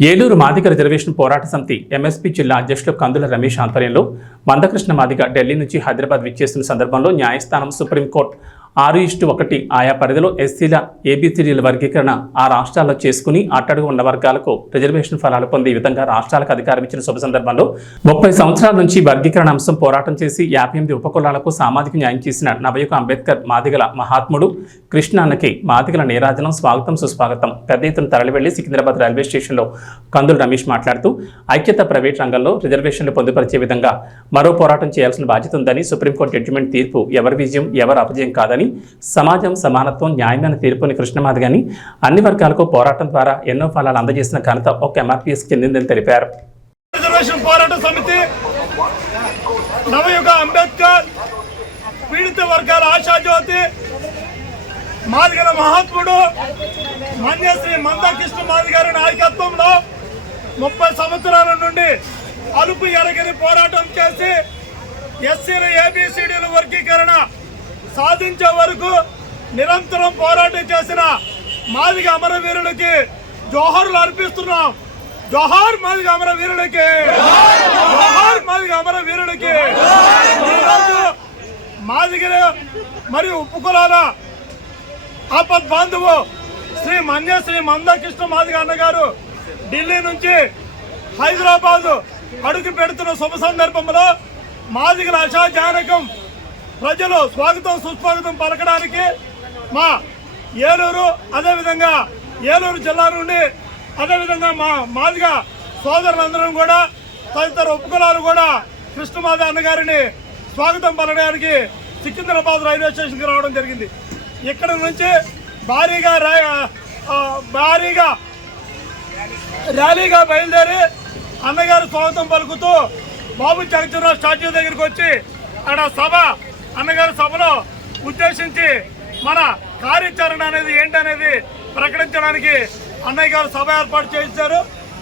Eluru Madiga reservation పోరాట సమితి MSP జిల్లా అధ్యక్షులు కందుల రమేష్ ఆధ్వర్యంలో మందకృష్ణ మాదిగ ఢిల్లీ నుంచి హైదరాబాద్ విచ్చేస్తున్న సందర్భంలో న్యాయస్థానం సుప్రీంకోర్టు 6:1 ఆయా పరిధిలో ఎస్సీల ఏబీసీడీల వర్గీకరణ ఆ రాష్ట్రాల్లో చేసుకుని అట్టడుగు ఉన్న వర్గాలకు రిజర్వేషన్ ఫలాలు పొందే విధంగా రాష్ట్రాలకు అధికారం ఇచ్చిన శుభ సందర్భంలో 30 సంవత్సరాల నుంచి వర్గీకరణ అంశం పోరాటం చేసి 58 ఉపకులాలకు సామాజిక న్యాయం చేసిన నవయుగ అంబేద్కర్ మాదిగల మహాత్ముడు కృష్ణ అన్నకి మాదిగల నీరాజనం స్వాగతం సుస్వాగతం. పెద్ద ఎత్తున తరలివెళ్లి సికింద్రాబాద్ రైల్వే స్టేషన్లో కందుల రమేష్ మాట్లాడుతూ ఐక్యత ప్రైవేట్ రంగంలో రిజర్వేషన్లు పొందుపరిచే విధంగా మరో పోరాటం చేయాల్సిన బాధ్యత ఉందని, సుప్రీంకోర్టు జడ్జిమెంట్ తీర్పు ఎవరి విజయం ఎవరి అపజయం కాదని, సమాజం సమానత్వం న్యాయమైన తీర్పుని కృష్ణమాదిగని అన్ని వర్గాలకు పోరాటం ద్వారా ఎన్నో ఫలాలు అందజేసిన ఘనత ఒక ఎంఆర్పీఎస్ చెందిందని తెలిపారు. రిజర్వేషన్ పోరాట సమితి నవయుగ అంబేద్కర్ పీడిత వర్గాల ఆశాజ్యోతి మాదిగల మహాత్ముడు మన్యశ్రీ మందకృష్ణ మాదిగ గారి నాయకత్వంలో 30 సంవత్సరాల నుండి అలుపు ఎరగని పోరాటం చేసి ఎస్సీల ఏబీసీడీల వర్గీకరణ సాధించే వరకు నిరంతరం పోరాటం చేసిన మాదిగ అమరవీరులకి జోహార్లు అర్పిస్తున్నాం. జోహార్ మాదిగ అమరవీరులకి, జోహార్ మాదిగ అమరవీరులకి. ఈరోజు మాదిగలు మరియు ఉపకులాల ఆపద్ బాంధవు శ్రీ మందకృష్ణ మాదిగ అన్నగారు ఢిల్లీ నుంచి హైదరాబాద్ అడుగు పెడుతున్న శుభ సందర్భంలో మాదిగల ఆశాజనకం ప్రజలు స్వాగతం సుస్వాగతం పలకడానికి మా ఏలూరు, అదేవిధంగా ఏలూరు జిల్లా నుండి, అదేవిధంగా మా మాదిగ సోదరులందరం కూడా తదితర ఉపకులాలు కూడా కృష్ణమాది అన్నగారిని స్వాగతం పలకడానికి సికింద్రాబాద్ రైల్వే స్టేషన్కి రావడం జరిగింది. ఇక్కడ నుంచి భారీగా ర్యాలీగా బయలుదేరి అన్నగారు స్వాగతం పలుకుతూ బాబు జగజ్జనరావు స్టాచ్యూ దగ్గరికి వచ్చి అక్కడ అన్నగారి సభలో ఉద్దేశించి మన కార్యాచరణ అనేది ఏంటనేది ప్రకటించడానికి అన్నయ్య గారు సభ ఏర్పాటు చేశారు.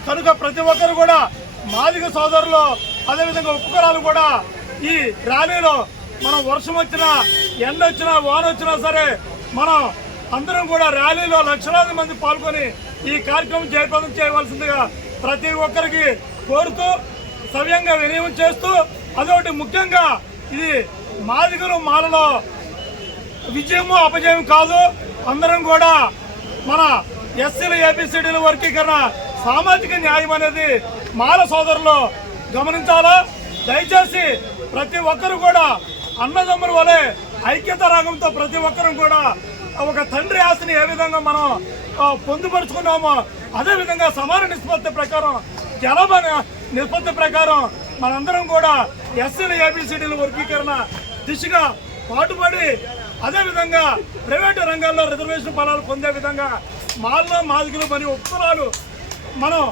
కనుక ప్రతి ఒక్కరు కూడా మాదిగ సోదరులు, అదేవిధంగా ఉపకులాలు కూడా ఈ ర్యాలీలో మనం వర్షం వచ్చినా ఎండ వచ్చినా వాన వచ్చినా సరే మనం అందరం కూడా ర్యాలీలో లక్షలాది మంది పాల్గొని ఈ కార్యక్రమం జయప్రదం చేయవలసిందిగా ప్రతి ఒక్కరికి కోరుతూ సవ్యంగా వినియోగం చేస్తూ, అదొకటి ముఖ్యంగా ఇది మాదిగలు మాలలో విజయము అపజయం కాదు. అందరం కూడా మన ఎస్సీల ఏబీసీడీల వర్గీకరణ సామాజిక న్యాయం అనేది మాల సోదరులు గమనించాలా. దయచేసి ప్రతి ఒక్కరు కూడా అన్నదమ్ముల వలె ఐక్యత రాగంతో ప్రతి ఒక్కరు కూడా ఒక తండ్రి ఆస్తిని ఏ విధంగా మనం పొందుపరుచుకున్నామో అదేవిధంగా సమాన నిష్పత్తి ప్రకారం, జనాభా నిష్పత్తి ప్రకారం మనందరం కూడా ఎస్సీల ఏబీసీడీల వర్గీకరణ దిశగా పాటుపడి అదేవిధంగా ప్రైవేటు రంగాల్లో రిజర్వేషన్ ఫలాలు పొందే విధంగా మాదిగలు మరియు ఉపకులాలు మనం